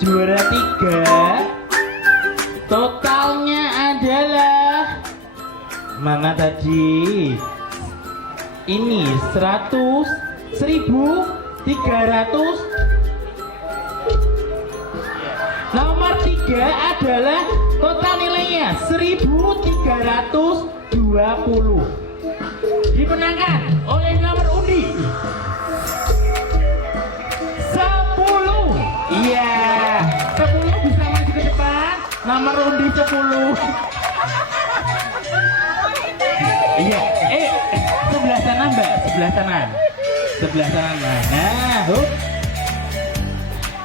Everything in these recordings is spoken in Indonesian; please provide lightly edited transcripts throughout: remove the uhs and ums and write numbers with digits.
juara 3 totalnya adalah mana tadi? Ini 100, 1300. Nomor 3 adalah total nilainya 1320. Dimenangkan oleh nomor undi 10. Iya, 10 bisa maju ke depan. Nomor undi 10. Iya, sebelah sana Mbak, sebelah sana. Sebelah sana Mbak. Nah, hup.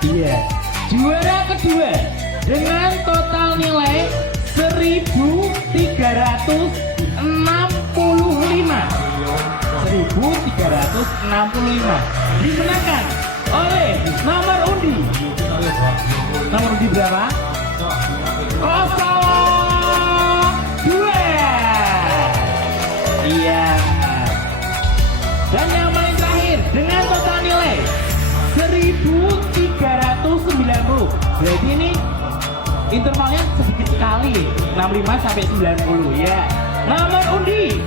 Iya. Juara kedua dengan total nilai 1365. 1365 dimenangkan oleh nomor undi. Nomor undi berapa? 02. Iya. Dan yang paling terakhir dengan total nilai 1390. Berarti ini intervalnya sedikit sekali, 65 sampai 90 ya. Nomor undi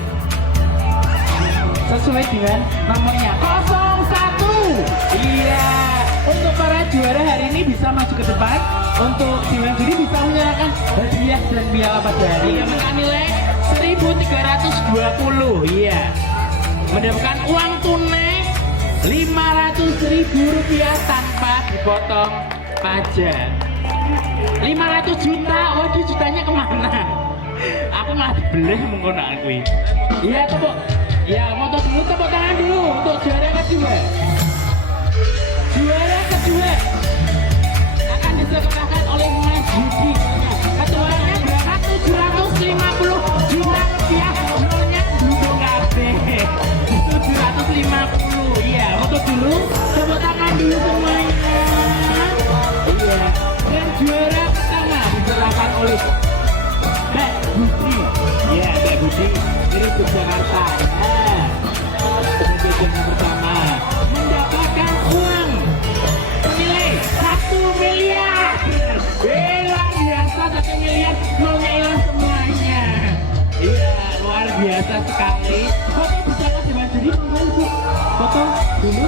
sesuai dengan nomornya 01. Iya. Untuk para juara hari ini bisa maju ke depan. Untuk dewan juri bisa menyerahkan hadiah dan piala pada hari yang nilai 1320. Iya. Mendapatkan uang tunai 500.000 rupiah tanpa dipotong pajak. 500 juta, waduh jutanya kemana? Aku malah dibeli menggunakan kuih. Iya tepuk, ya foto dulu, tepuk tangan dulu untuk juara kedua. Juara kedua akan disekolahkan oleh Mas Budi. Ketuanya berapa? 750 juta rupiah. Nolnya duduk kabeh. 750. Iya, foto dulu, tepuk tangan dulu semuanya. Iya. Dan juara pertama diserahkan oleh Mbak Budi. Ya, Mbak Budi dari Yogyakarta. Kemudian yang pertama mendapatkan uang senilai 1 miliar. Luar biasa, 1 miliar. Nolnya hilang semuanya. Iya, luar biasa sekali. Foto bersama Dewan Juri, foto dulu.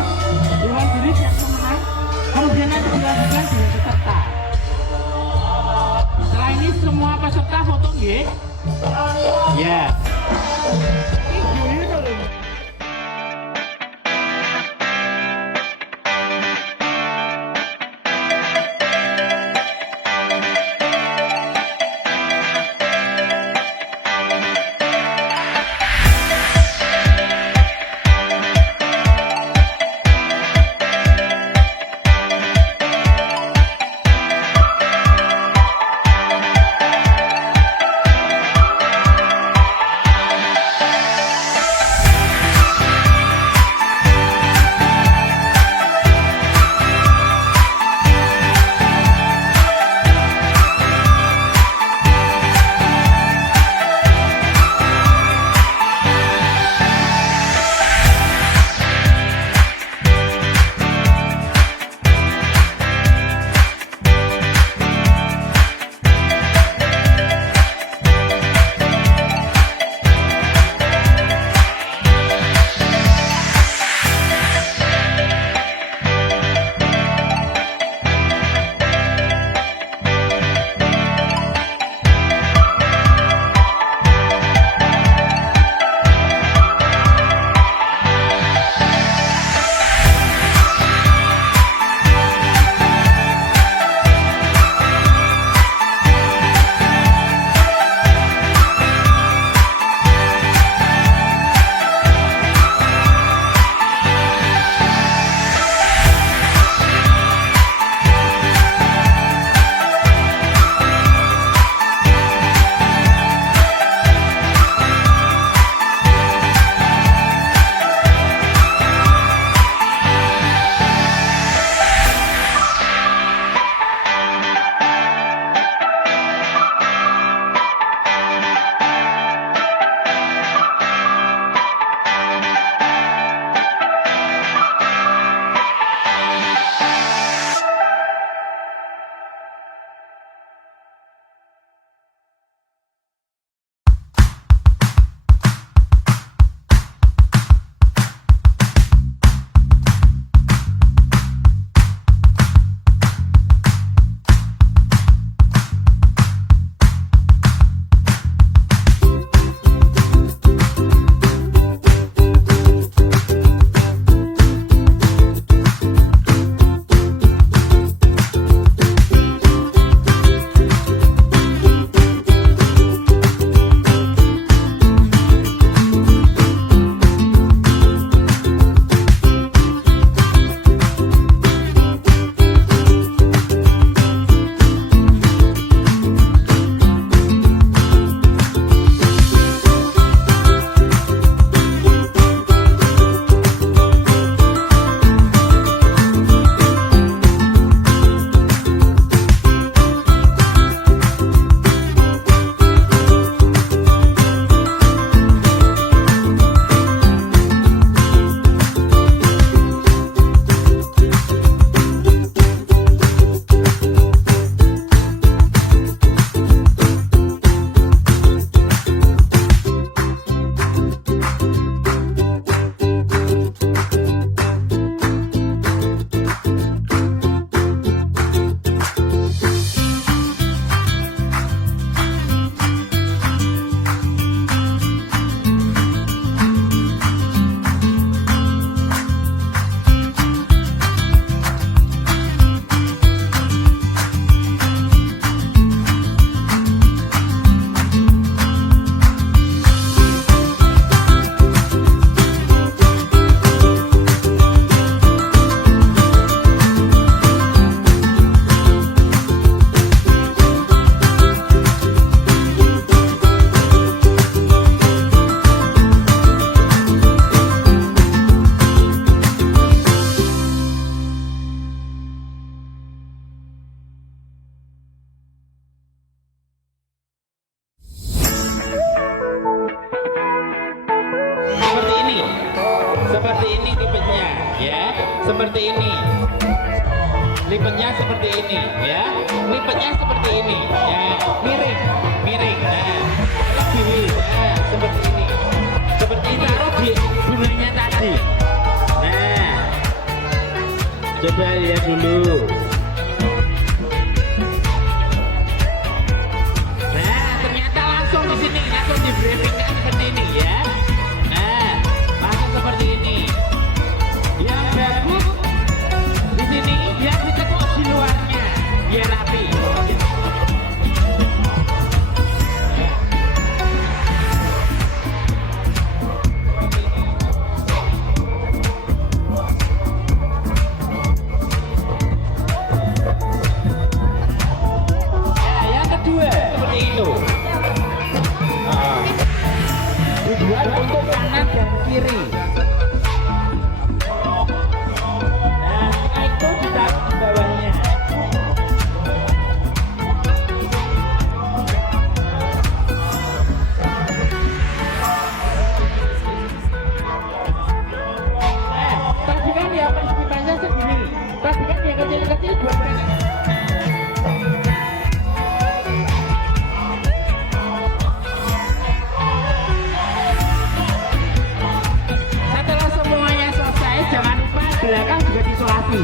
Dewan Juri yang pemenang. Kemudian nanti dilanjutkan dengan peserta. Setelah ini semua peserta foto nggih? Ya. seperti ini. Lipatnya seperti ini, ya. Lipatnya seperti ini, ya. Miring, miring. Nah, lebih, nah, seperti ini. Seperti ini. Taruh di gunanya tadi. Nah, coba lihat dulu. Nah, ternyata langsung di sini, langsung di briefingnya seperti ini, ya. Nah, langsung seperti ini. Yang bagus di sini yang ditekuk di luarnya biar rapi. Nah, yang kedua seperti itu. Dibuat untuk kanan dan kiri. Itu ditaruh di bawahnya. Tadi kan ya persipannya segini. Tadi kan yang kecil-kecil buat mereka. Setelah semuanya selesai, jangan lupa belakang juga diisolasi.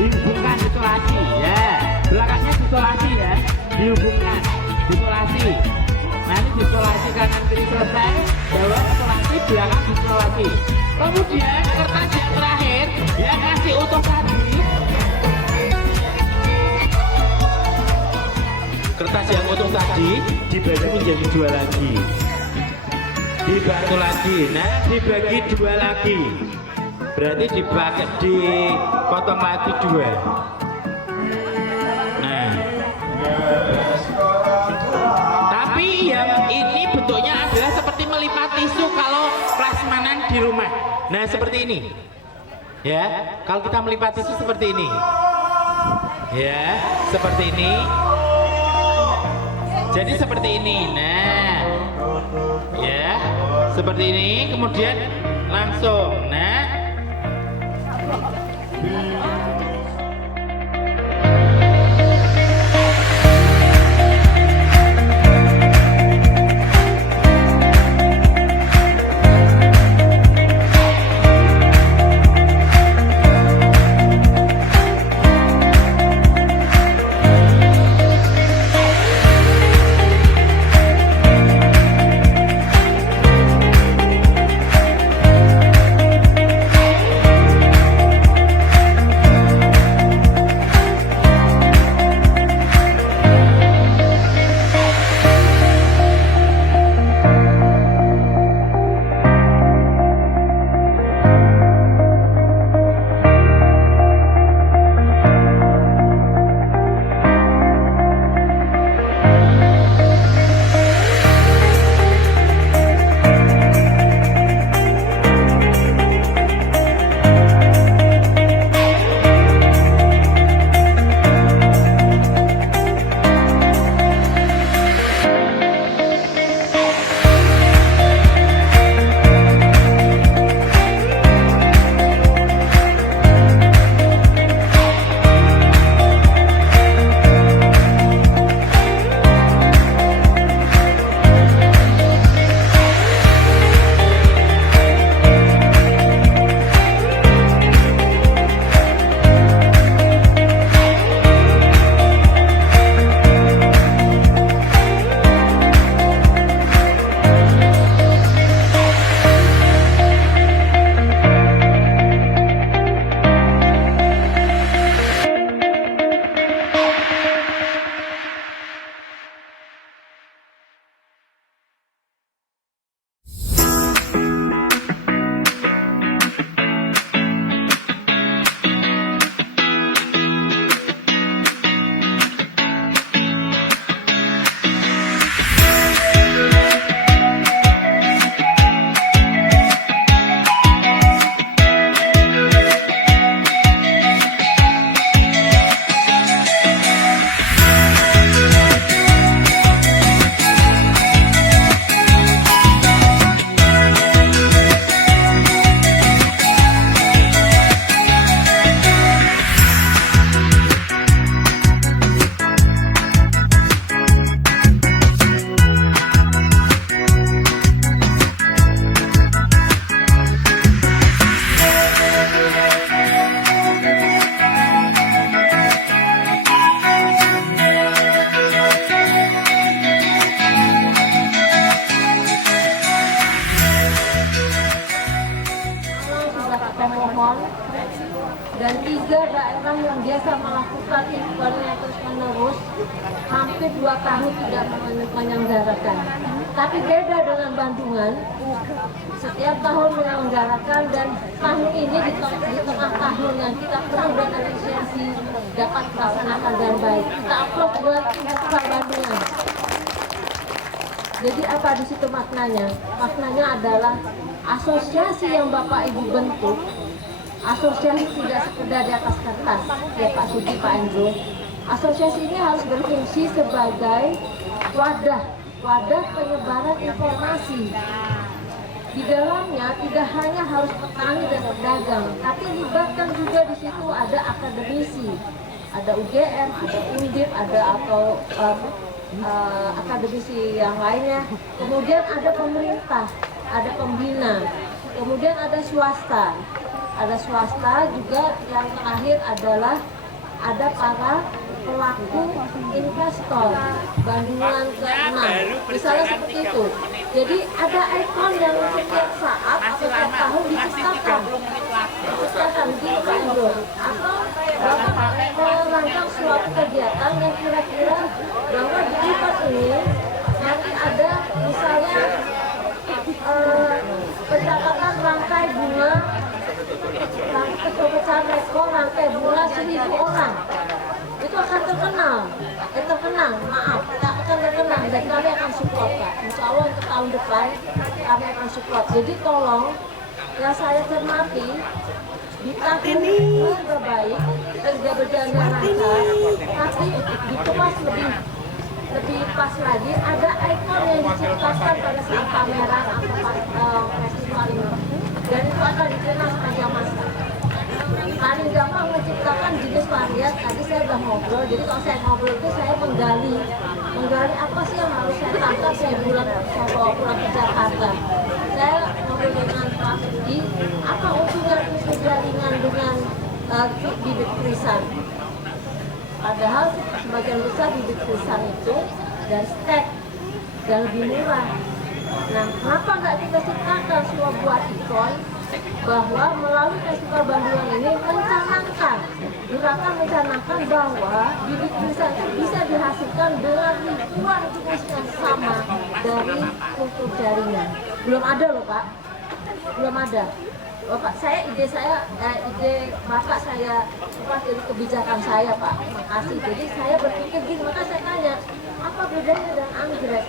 Dihubungkan isolasi, ya. Belakangnya diisolasi, ya. Dihubungkan, diisolasi. Nanti diisolasi kanan kiri selesai, bawah isolasi, belakang diisolasi. Kemudian kertas yang terakhir yang ngasih utuh tadi. Kertas yang utuh tadi dibagi menjadi dua lagi. Dibantu lagi, nah dibagi dua lagi. Berarti dipotong lagi dua. Nah, tapi yang ini bentuknya adalah seperti melipat tisu kalau prasmanan di rumah. Nah, seperti ini. Ya, kalau kita melipat tisu seperti ini. Ya, seperti ini. Jadi seperti ini. Nah, ya, seperti ini. Kemudian langsung. Nah. hampir 2 tahun tidak menyelenggarakan. Tapi beda dengan Bandungan, setiap tahun menyelenggarakan, dan tahun ini di tengah tahun yang kita penuh dengan efisiensi dapat melaksanakan dengan baik. Kita upload buat Festival Bandungan. Jadi apa di situ maknanya? Maknanya adalah asosiasi yang Bapak Ibu bentuk, asosiasi tidak sekedar di atas kertas, ya Pak Sugi, Pak Endro. Asosiasi ini harus berfungsi sebagai wadah penyebaran informasi. Di dalamnya tidak hanya harus petani dan pedagang, tapi libatkan juga di situ ada akademisi, ada UGM, ada Undip, ada atau akademisi yang lainnya. Kemudian ada pemerintah, ada pembina, kemudian ada swasta. Ada swasta juga, yang terakhir adalah ada para pelaku investor Bandungan ke-6, misalnya seperti itu. Jadi ada ikon yang setiap saat atau setiap tahun diciptakan gitu Pak Indo, atau Bapak merancang suatu kegiatan yang kira-kira bahwa di event ini nanti ada misalnya pencatatan rangkai bunga, pecahan rekor rangkai bunga 1.000 orang. Itu akan terkenal, dan kami akan support Pak. Insya Allah untuk tahun depan kami akan support. Jadi tolong, yang saya cermati, di tahun yang terbaik dan tidak berjalan lancar, tapi dikemas lebih pas lagi, ada ikon yang diciptakan pada saat pameran atau festival ini, dan itu akan dikenal sepanjang masa. Paling gampang menciptakan jenis varian, tadi saya udah ngobrol, jadi kalau saya ngobrol itu saya menggali apa sih yang harus saya tangkap, saya bawa pulang ke Jakarta. Saya ngobrol dengan Pak Sugi, apa hubungan jaringan dengan bibit krisan. Padahal sebagian besar bibit krisan itu dan stek dan lebih murah. Nah, kenapa nggak kita ciptakan sebuah buat ikon bahwa melalui Festival Bandungan ini mencanangkan bahwa bibit krisan itu bisa dihasilkan dengan ribuan jenis yang sama dari kultur jaringan. Belum ada loh Pak, belum ada. Bapak saya ide Bapak saya lepas dari kebijakan saya Pak, makasih. Jadi saya berpikir gini, maka saya tanya, apa bedanya dengan anggrek?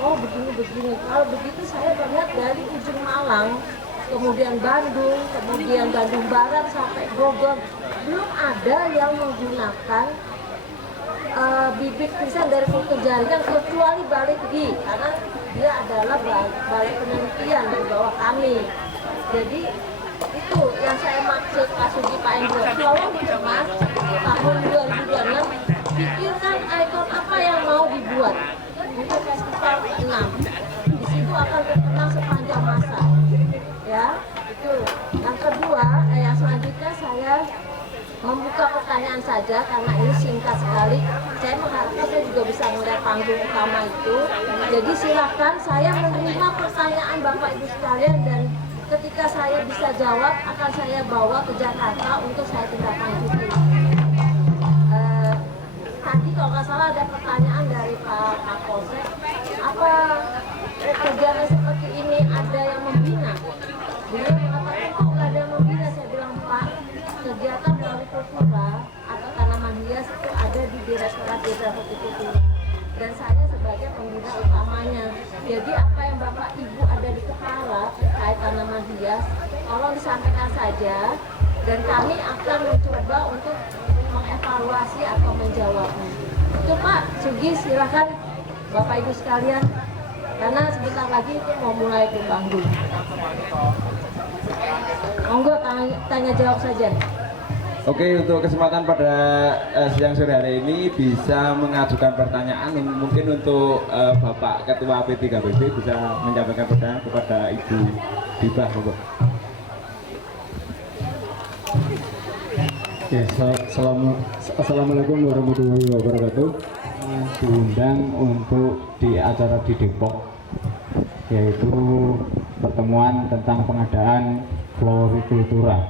Oh begini. Kalau begitu saya melihat dari ujung Malang, kemudian Bandung, kemudian Bandung Barat sampai Bogor, belum ada yang menggunakan bibit krisan dari kultur jaringan kecuali Balikdi, karena dia adalah balai penelitian di bawah kami. Jadi itu yang saya maksud Pak Sugi, Pak Endro. Tolong Mas, tahun 2026 pikirkan ikon apa yang mau dibuat untuk Festival 6. Di situ akan terkenal sepanjang masa. Ya, itu. Yang kedua, yang selanjutnya saya membuka pertanyaan saja karena ini singkat sekali. Saya mengharapkan saya juga bisa melihat panggung utama itu. Jadi silakan, saya menerima pertanyaan Bapak Ibu sekalian, dan ketika saya bisa jawab akan saya bawa ke Jakarta untuk saya tindak lanjuti. Tadi kalau nggak salah ada pertanyaan dari Pak Kapolsek, apa kegiatan seperti ini ada yang membina? Beliau mengatakan kok nggak ada yang membina. Saya bilang Pak, kegiatan hortikultura atau tanaman hias itu ada di Direktorat Jenderal Hortikultura, dan saya sebagai pembina utamanya. Jadi apa yang Bapak Ibu ada di kepala terkait tanaman hias, tolong disampaikan saja, dan kami akan mencoba untuk mengevaluasi atau menjawabnya. Itu Pak Sugi, silakan Bapak Ibu sekalian, karena sebentar lagi itu mau mulai ke panggung. Monggo tanya jawab saja. Oke, untuk kesempatan pada siang sore hari ini bisa mengajukan pertanyaan, mungkin untuk Bapak Ketua P3BB bisa menyampaikan pertanyaan kepada Ibu Dibah. Monggo. Ya, Assalamualaikum warahmatullahi wabarakatuh. Diundang untuk di acara di Depok, yaitu pertemuan tentang pengadaan florikultura.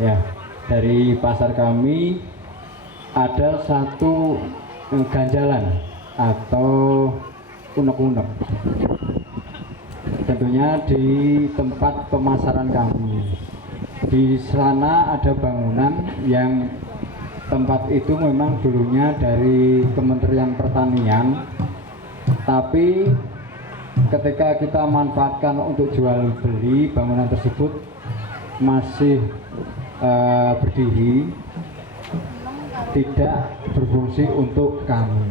Ya, dari pasar kami ada satu ganjalan atau unek-unek. Tentunya di tempat pemasaran kami. Di sana ada bangunan yang tempat itu memang dulunya dari Kementerian Pertanian, tapi ketika kita manfaatkan untuk jual beli, bangunan tersebut masih berdiri, tidak berfungsi untuk kami.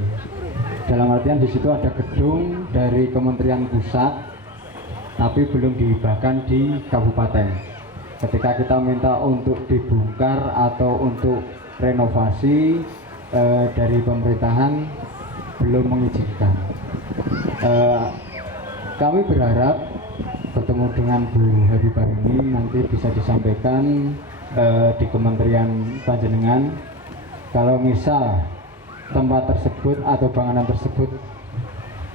Dalam artian di situ ada gedung dari Kementerian Pusat, tapi belum dihibahkan di kabupaten. Ketika kita minta untuk dibongkar atau untuk renovasi dari pemerintahan belum mengizinkan. Kami berharap bertemu dengan Bu Habibah ini nanti bisa disampaikan di Kementerian Panjenengan, kalau misal tempat tersebut atau bangunan tersebut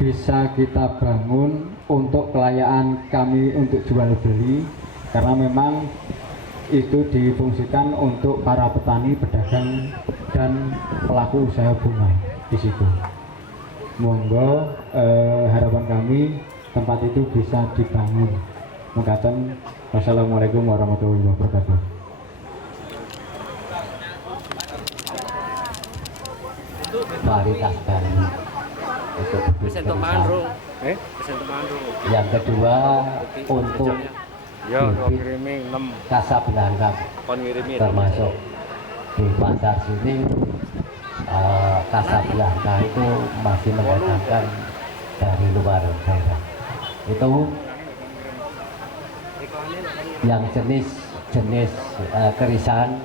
bisa kita bangun untuk kelayaan kami untuk jual beli, karena memang itu difungsikan untuk para petani, pedagang, dan pelaku usaha bunga di situ. Monggo harapan kami tempat itu bisa dibangun. Mekaten, wassalamualaikum warahmatullahi wabarakatuh. Varietas baru untuk yang kedua untuk bibit Casablanca, termasuk di pasar sini Casablanca itu masih mendatangkan dari luar daerah. Itu yang jenis kerisan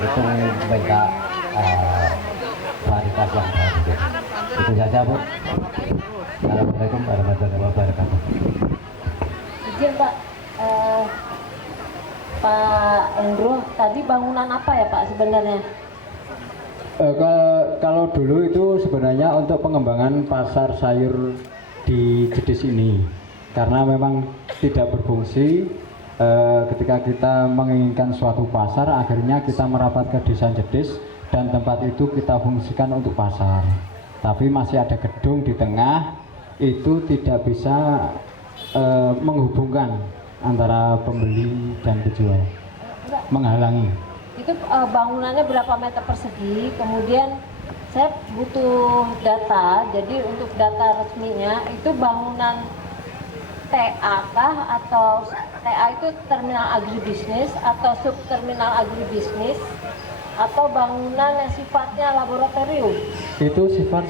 itu minta varietas yang baru. Itu saja, Bu. Assalamualaikum warahmatullahi wabarakatuh. Izin Pak, Pak Endro, tadi bangunan apa ya Pak sebenarnya? Kalau dulu itu sebenarnya untuk pengembangan pasar sayur di Jedes ini, karena memang tidak berfungsi. Ketika kita menginginkan suatu pasar, akhirnya kita merapat ke desa Jedes dan tempat itu kita fungsikan untuk pasar. Tapi masih ada gedung di tengah, itu tidak bisa menghubungkan antara pembeli dan penjual, menghalangi. Itu bangunannya berapa meter persegi, kemudian saya butuh data, jadi untuk data resminya itu bangunan TA kah, atau TA itu terminal agribisnis atau sub terminal agribisnis, atau bangunan yang sifatnya laboratorium? Itu sifat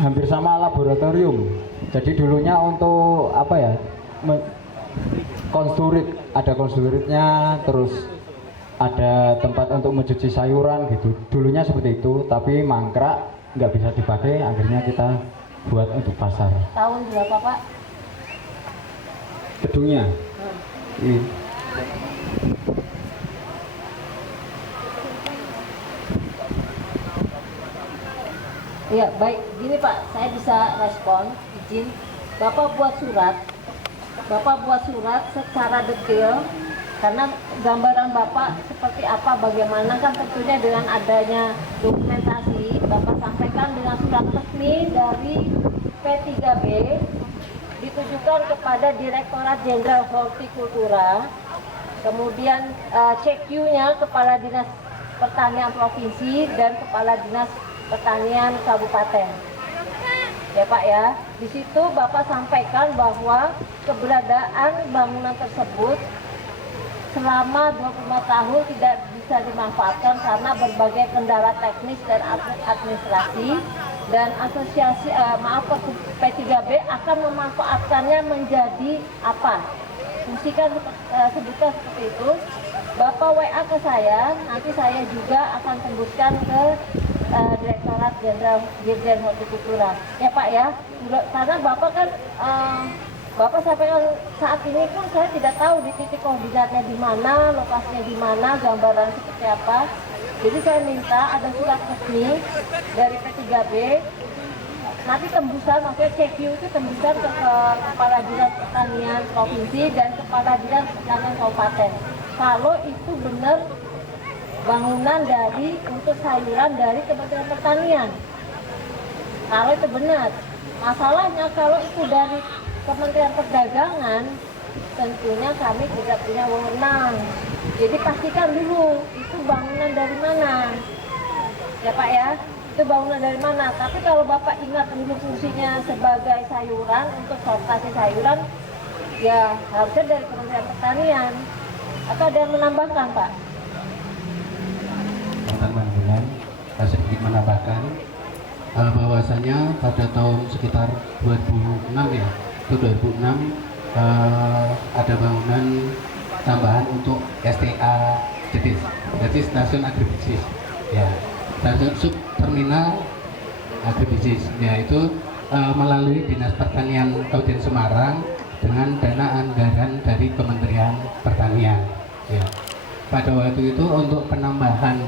hampir sama laboratorium. Jadi dulunya untuk apa ya, konsturit, ada konsturitnya, terus ada tempat untuk mencuci sayuran gitu. Dulunya seperti itu, tapi mangkrak, nggak bisa dipakai, akhirnya kita buat untuk pasar. Tahun berapa Pak? Gedungnya? Iya, baik. Gini Pak, saya bisa respon, izin. Bapak buat surat secara detail, karena gambaran Bapak seperti apa, bagaimana kan tentunya dengan adanya dokumentasi, Bapak sampaikan dengan surat resmi dari P3B ditujukan kepada Direktorat Jenderal Hortikultura, kemudian CQ-nya Kepala Dinas Pertanian Provinsi dan Kepala Dinas Pertanian Kabupaten. Ya Pak ya, di situ Bapak sampaikan bahwa keberadaan bangunan tersebut selama 25 tahun tidak bisa dimanfaatkan karena berbagai kendala teknis dan administrasi, dan asosiasi P3B akan memanfaatkannya menjadi apa? Fungsikan sebutkan seperti itu. Bapak WA ke saya, nanti saya juga akan tembuskan ke Direktorat Jenderal Dirjen Hortikultura. Ya Pak ya, karena Bapak kan Bapak sampaikan saat ini pun saya tidak tahu di titik koordinatnya di mana, lokasinya di mana, gambaran seperti apa. Jadi saya minta ada surat resmi dari P3B, nanti tembusan, maksudnya CQ itu tembusan ke Kepala Dinas Pertanian Provinsi dan Kepala Dinas Pertanian Kabupaten. Kalau itu benar bangunan dari untuk sayuran dari Kementerian Pertanian. Kalau itu benar. Masalahnya kalau itu dari Kementerian Perdagangan, tentunya kami tidak punya wewenang. Jadi pastikan dulu itu bangunan dari mana, ya Pak ya. Itu bangunan dari mana. Tapi kalau Bapak ingat dulu fungsinya sebagai sayuran untuk sortasi sayuran, ya harusnya dari Kementerian Pertanian. Atau ada yang menambahkan Pak? Teman-teman, saya sedikit menambahkan bahwasanya pada tahun sekitar 2006 ya, itu 2006 ada bangunan tambahan untuk STA Jedis, jadi stasiun agribisnis ya, stasiun sub terminal agribisnis, yaitu melalui Dinas Pertanian Kabupaten Semarang dengan dana anggaran dari Kementerian Pertanian ya. Pada waktu itu untuk penambahan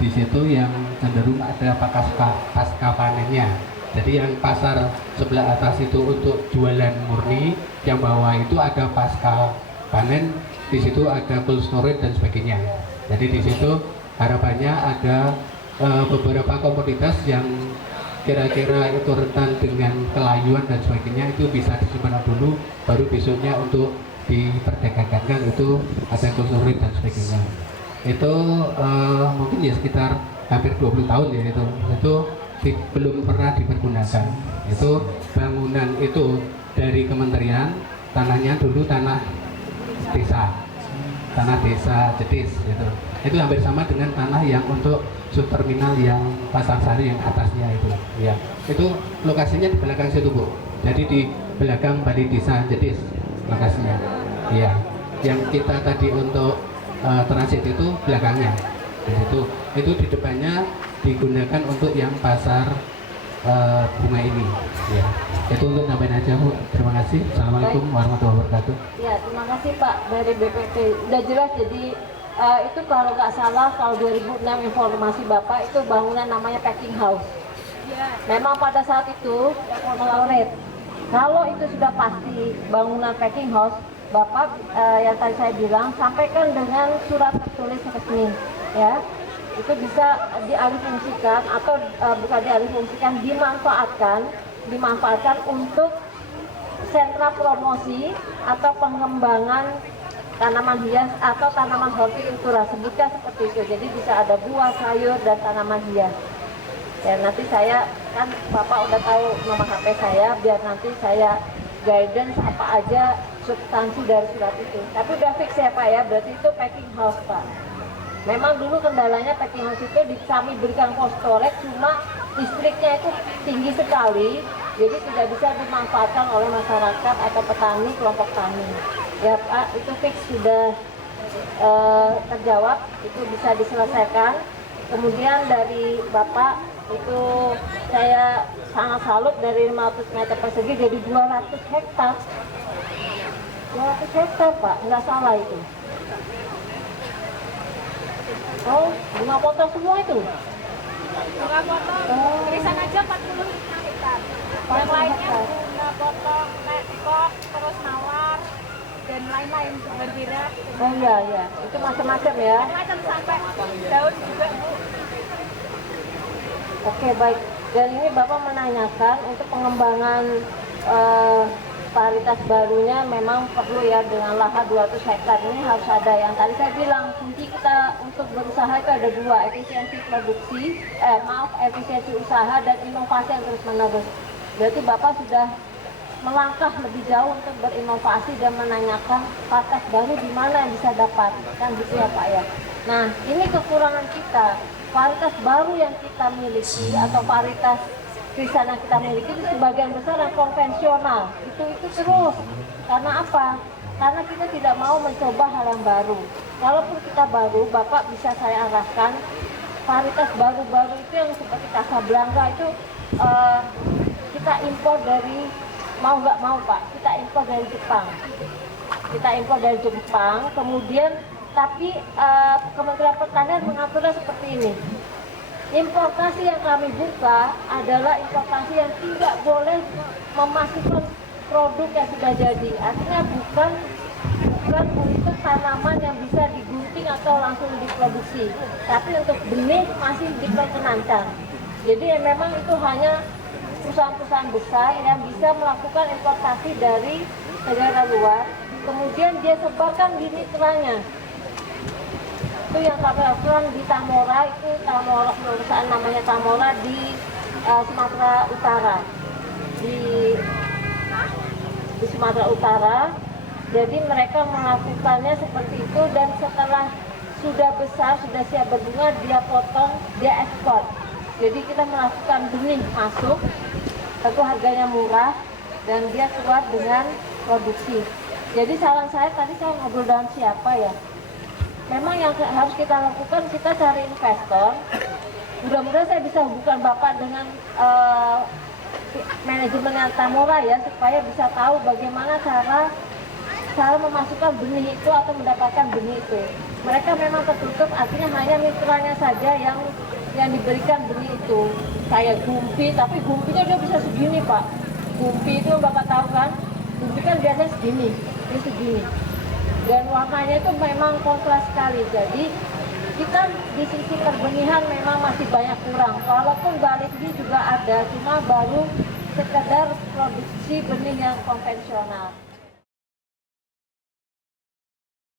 di situ yang cenderung ada pasca panennya. Jadi yang pasar sebelah atas itu untuk jualan murni, yang bawah itu ada pasca panen, di situ ada cold storage dan sebagainya. Jadi di situ harapannya ada beberapa komoditas yang kira-kira itu rentan dengan kelayuan dan sebagainya, itu bisa disimpan dulu, baru besoknya untuk diperdagangkan, itu ada cold storage dan sebagainya. Itu mungkin ya sekitar hampir 20 tahun ya, itu belum pernah dipergunakan. Itu bangunan itu dari kementerian, tanahnya dulu tanah desa Jedis gitu. Itu hampir sama dengan tanah yang untuk subterminal yang Pasar Sari yang atasnya itu ya. Itu lokasinya di belakang situ Bu, jadi di belakang Balai Desa Jedis lokasinya ya. Yang kita tadi untuk transit itu belakangnya. Itu di depannya digunakan untuk yang pasar bunga ini ya. Itu untuk nambahin aja Bu. Terima kasih. Assalamualaikum warahmatullahi wabarakatuh. Ya, terima kasih Pak dari BPT. Udah jelas, jadi itu kalau nggak salah kalau 2006 informasi Bapak itu bangunan namanya packing house. Memang pada saat itu melaret. Kalau itu sudah pasti bangunan packing house, Bapak yang tadi saya bilang sampaikan dengan surat tertulis resmi ya. Itu bisa dialihfungsikan atau bukan dialihfungsikan, dimanfaatkan untuk sentra promosi atau pengembangan tanaman hias atau tanaman hortikultura, sebutnya seperti itu. Jadi bisa ada buah, sayur, dan tanaman hias. Dan nanti saya, kan Bapak udah tahu nomor HP saya, biar nanti saya guidance apa aja substansi dari surat itu. Tapi udah fix ya Pak ya, berarti itu packing house Pak. Memang dulu kendalanya packing house itu kami berikan cold storage, cuma listriknya itu tinggi sekali, jadi tidak bisa dimanfaatkan oleh masyarakat atau petani, kelompok tani. Ya Pak, itu fix sudah terjawab, itu bisa diselesaikan. Kemudian dari Bapak itu saya sangat salut, dari 500 meter persegi jadi 200 hektar. 200 hektar Pak, nggak salah itu. Oh, bunga potong semua itu? Bunga potong, irisan aja 40 hektar. Yang lainnya bunga potong, nekok, terus mawar, dan lain-lain, berbeda. Oh iya, iya. Itu macam-macam ya? Macam sampai daun juga Bu. Oke, baik. Dan ini Bapak menanyakan untuk pengembangan varietas barunya memang perlu ya, dengan lahan 200 hektar ini harus ada yang tadi saya bilang, kunci kita untuk berusaha itu ada dua, efisiensi produksi, efisiensi usaha dan inovasi yang terus menerus. Berarti Bapak sudah melangkah lebih jauh untuk berinovasi dan menanyakan varietas baru di mana yang bisa dapat, kan gitu ya Pak ya. Nah, ini kekurangan kita, varietas baru yang kita miliki atau varietas krisan yang kita miliki itu sebagian besar yang konvensional, itu terus. Karena apa? Karena kita tidak mau mencoba hal yang baru. Kalaupun kita baru, Bapak bisa saya arahkan varietas baru-baru itu yang seperti Casablanca itu kita impor dari, mau nggak mau Pak, kita impor dari Jepang. Kemudian tapi Kementerian Pertanian mengaturnya seperti ini. Importasi yang kami buka adalah importasi yang tidak boleh memasukkan produk yang sudah jadi. Artinya bukan untuk tanaman yang bisa digunting atau langsung diproduksi, tapi untuk benih masih diperkenankan. Jadi memang itu hanya perusahaan-perusahahan besar yang bisa melakukan importasi dari negara luar, kemudian dia sebarkan di mitranya. Itu yang kami lakukan di Tamora, itu Tamora, perusahaan namanya Tamora di Sumatera Utara. Di Sumatera Utara, jadi mereka melakukannya seperti itu, dan setelah sudah besar, sudah siap berbunga, dia potong, dia ekspor. Jadi kita melakukan benih masuk, tentu harganya murah, dan dia keluar dengan produksi. Jadi saran saya, tadi saya ngobrol dengan siapa ya, memang yang harus kita lakukan, kita cari investor. Mudah-mudahan saya bisa hubungkan Bapak dengan manajemen Tamora ya, supaya bisa tahu bagaimana cara memasukkan benih itu atau mendapatkan benih itu. Mereka memang tertutup, artinya hanya mitranya saja yang diberikan benih itu. Kayak gumpi, tapi gumpinya dia bisa segini Pak. Gumpi itu Bapak tahu kan, gumpi kan biasanya segini, ini segini. Dan warnanya itu memang kontras sekali. Jadi kita di sisi perbenihan memang masih banyak kurang. Walaupun balik ini juga ada, cuma baru sekedar produksi benih yang konvensional.